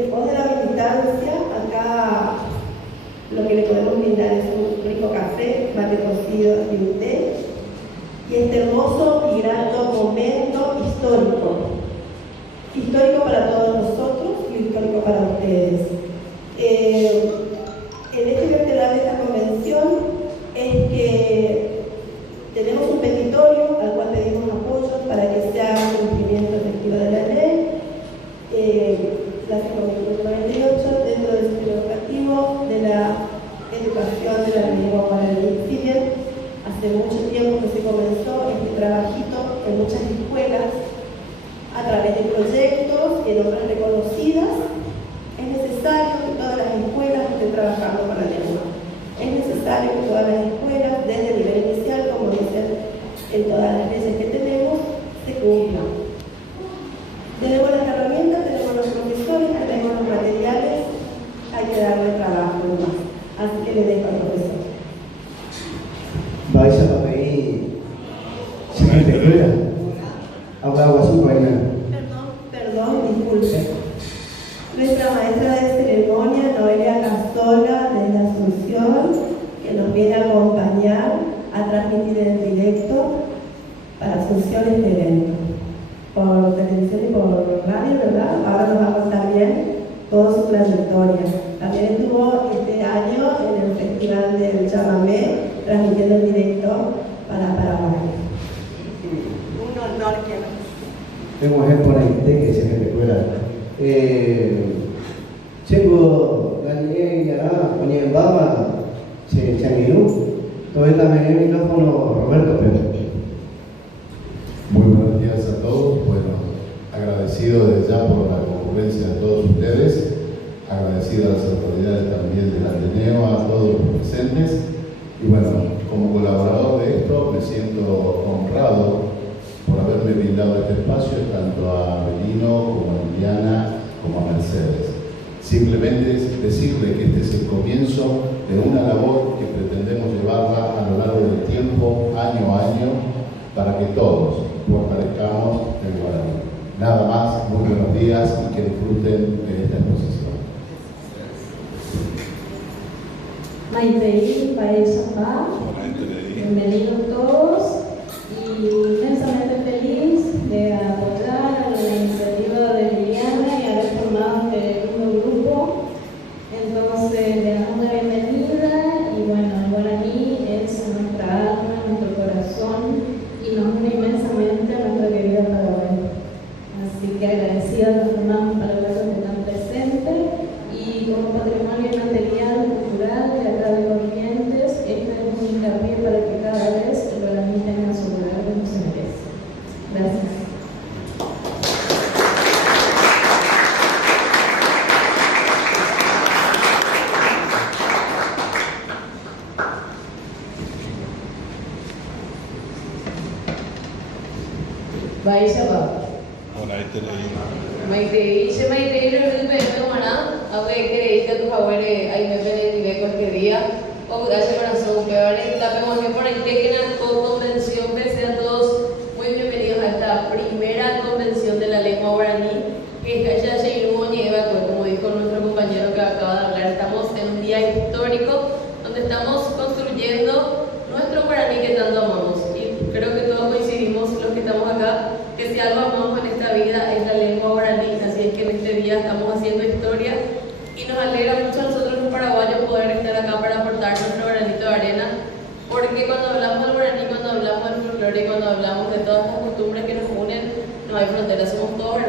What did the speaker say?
En pos de la militancia, acá lo que le podemos brindar es un rico café, mate cocido y un té, y este hermoso y grato momento histórico para todos nosotros y histórico para ustedes. El eje vertebral de esta convención es que tenemos un petitorio al cual pedimos apoyo para que se haga un cumplimiento efectivo de la ley, la 5.98, dentro del sistema educativo de la educación de la lengua guaraní. Si bien hace mucho tiempo que se comenzó este trabajito en muchas escuelas a través de proyectos y en otras reconocidas, es necesario que todas las escuelas estén trabajando con la lengua. Es necesario que todas las escuelas, desde el nivel inicial, como dicen en todas las leyes que tenemos, se cumplan. Tenemos las herramientas, tenemos los profesores, tenemos los materiales, hay que darle trabajo más. Así que le dejo al profesor. Vais a pedir siguiente escuela. Habla agua azul, Perdón, disculpe. Nuestra maestra de ceremonia, Noelia Castola, desde Asunción, que nos viene a acompañar a transmitir en directo para Asunción este evento. Por televisión y por radio, ¿verdad? Ahora nos va a contar bien toda su trayectoria. También estuvo este año en el Festival del Chamamé, transmitiendo en directo para Paraguay. Un honor que nos... Tengo exponente que se me recuerda. Chengo Daniel Yará, Oñel Baba, Chanilú, todo el micrófono Roberto Pérez. Muy buenos días a todos. Bueno, agradecido desde ya por la concurrencia de todos ustedes, agradecido a las autoridades también del Ateneo, a todos los presentes. Y bueno, como colaborador de esto me siento honrado por haberme brindado este espacio tanto a Belino como a Liliana como a Mercedes. Simplemente es decirle que este es el comienzo de una labor que pretendemos llevarla a lo largo del tiempo, año a año, para que todos fortalezcamos el guaraní. Nada más, muy buenos días y que disfruten de esta exposición. Maitei, Paesapá, bienvenidos todos y inmensamente feliz de apoyar a la iniciativa de Liliana y haber formado este lindo grupo. Entonces le damos la bienvenida y bueno, el guaraní es nuestra alma, nuestro corazón y nos une inmensamente a nuestra querida Paraguay. Así que agradecida nos tomamos para hablar que están presentes y como patrimonio inmaterial cultural de acá de Corrientes, este es un hincapié para que cada vez el guaraní tenga su lugar como se merece. Gracias. Baisaba. Maitei, se Maitei el beso mana, aunque creí que tu favor ahí me benedice cualquier día, o gracias corazón, que ahora la pegamos por ahí que en la convención que sean todos muy bienvenidos a esta primera convención de la lengua guaraní, que ya se lleva, como dijo nuestro compañero que acaba de hablar, estamos en un día histórico donde estamos construyendo nuestro guaraní que tanto amamos. Y creo que todos coincidimos, los que estamos acá, que si algo amamos en esta vida es la lengua guaraní, así es que en este día estamos haciendo historia y nos alegra mucho a nosotros los paraguayos poder estar acá para aportar nuestro granito de arena, porque cuando hablamos del guaraní, cuando hablamos del folclore y cuando hablamos de todas las costumbres que nos unen, no hay fronteras, somos todos